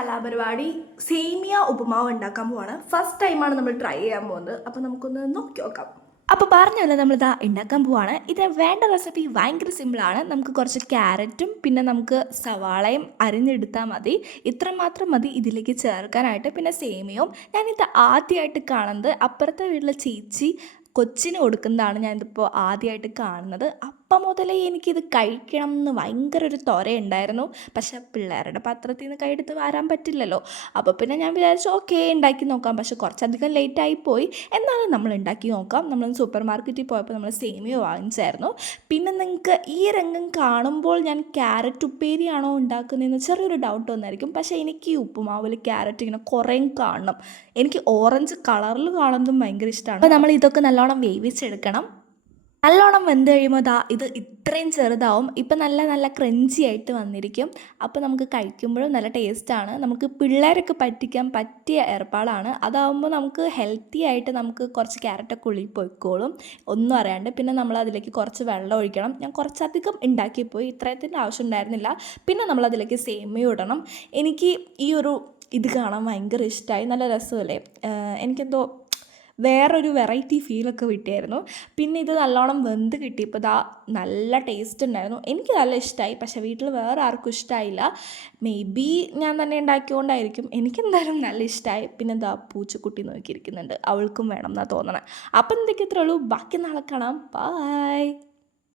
കലാപരിപാടി സേമിയ ഉപ്പുമാവ് ഉണ്ടാക്കാൻ പോവാണ്. ഫസ്റ്റ് ടൈമാണ് നമ്മൾ ട്രൈ ചെയ്യാൻ പോകുന്നത്. അപ്പോൾ നമുക്കൊന്ന് നോക്കി നോക്കാം. അപ്പോൾ പറഞ്ഞല്ലോ നമ്മളിതാ ഉണ്ടാക്കാൻ പോവാണ്. ഇതിന് വേണ്ട റെസിപ്പി ഭയങ്കര സിമ്പിളാണ്. നമുക്ക് കുറച്ച് ക്യാരറ്റും പിന്നെ നമുക്ക് സവാളയും അരിഞ്ഞെടുത്താൽ മതി. ഇത്രമാത്രം മതി ഇതിലേക്ക് ചേർക്കാനായിട്ട്. പിന്നെ സേമിയവും ഞാനിത് ആദ്യമായിട്ട് കാണുന്നത് അപ്പുറത്തെ വീട്ടിലെ ചേച്ചി കൊച്ചിന് കൊടുക്കുന്നതാണ് ഞാനിതിപ്പോൾ ആദ്യമായിട്ട് കാണുന്നത്. അപ്പം മുതലേ എനിക്കിത് കഴിക്കണം എന്ന് ഭയങ്കര ഒരു ത്വരയുണ്ടായിരുന്നു. പക്ഷെ പിള്ളേരുടെ പാത്രത്തിൽ നിന്ന് കൈയെടുത്ത് വാരാൻ പറ്റില്ലല്ലോ. അപ്പോൾ പിന്നെ ഞാൻ വിചാരിച്ചു ഓക്കെ ഉണ്ടാക്കി നോക്കാം. പക്ഷെ കുറച്ചധികം ലേറ്റായിപ്പോയി. എന്നാലും നമ്മൾ ഉണ്ടാക്കി നോക്കാം. നമ്മൾ സൂപ്പർ മാർക്കറ്റിൽ പോയപ്പോൾ നമ്മൾ സേമിയ വാങ്ങിച്ചായിരുന്നു. പിന്നെ നിങ്ങൾക്ക് ഈ രംഗം കാണുമ്പോൾ ഞാൻ ക്യാരറ്റ് ഉപ്പേരിയാണോ ഉണ്ടാക്കുന്നതെന്ന് ചെറിയൊരു ഡൗട്ട് വന്നായിരിക്കും. പക്ഷേ എനിക്ക് ഈ ഉപ്പുമാവിൽ ക്യാരറ്റ് ഇങ്ങനെ കുറേ കാണണം. എനിക്ക് ഓറഞ്ച് കളറിൽ കാണുന്നതും ഭയങ്കര ഇഷ്ടമാണ്. അപ്പോൾ നമ്മൾ ഇതൊക്കെ നല്ലോണം വേവിച്ചെടുക്കണം. നല്ലോണം വെന്ത് കഴിയുമ്പോൾ ഇത് ഇത്രയും ചെറുതാവും. ഇപ്പം നല്ല ക്രഞ്ചി ആയിട്ട് വന്നിരിക്കും. അപ്പോൾ നമുക്ക് കഴിക്കുമ്പോഴും നല്ല ടേസ്റ്റാണ്. നമുക്ക് പിള്ളേരൊക്കെ പറ്റിക്കാൻ പറ്റിയ ഏർപ്പാടാണ്. അതാവുമ്പോൾ നമുക്ക് ഹെൽത്തി ആയിട്ട് നമുക്ക് കുറച്ച് ക്യാരറ്റൊക്കെ ഉള്ളിൽ പൊയ്ക്കോളും ഒന്നും അറിയാണ്ട്. പിന്നെ നമ്മൾ അതിലേക്ക് കുറച്ച് വെള്ളം ഒഴിക്കണം. ഞാൻ കുറച്ചധികം ഉണ്ടാക്കിപ്പോയി, ഇത്രയത്തിൻ്റെ ആവശ്യം ഉണ്ടായിരുന്നില്ല. പിന്നെ നമ്മളതിലേക്ക് സേമിയ ഇടണം. എനിക്ക് ഈ ഒരു ഇത് കാണാൻ ഭയങ്കര ഇഷ്ടമായി. നല്ല രസമല്ലേ? എനിക്കെന്തോ വേറൊരു വെറൈറ്റി ഫീലൊക്കെ കിട്ടിയായിരുന്നു. പിന്നെ ഇത് നല്ലോണം വെന്ത് കിട്ടിയപ്പോൾ നല്ല ടേസ്റ്റ് ഉണ്ടായിരുന്നു. എനിക്ക് നല്ല ഇഷ്ടമായി. പക്ഷേ വീട്ടിൽ വേറെ ആർക്കും ഇഷ്ടമായില്ല. മേ ബി ഞാൻ തന്നെ ഉണ്ടാക്കിയതുകൊണ്ടായിരിക്കും. എനിക്കെന്തായാലും നല്ല ഇഷ്ടമായി. പിന്നെ പൂച്ചക്കുട്ടി നോക്കിയിരിക്കുന്നുണ്ട്, അവൾക്കും വേണം എന്നാണ് തോന്നണേ. അപ്പം എന്തൊക്കെ ഇത്രേ ഉള്ളൂ. ബാക്കി നാളെ കാണാം. ബൈ.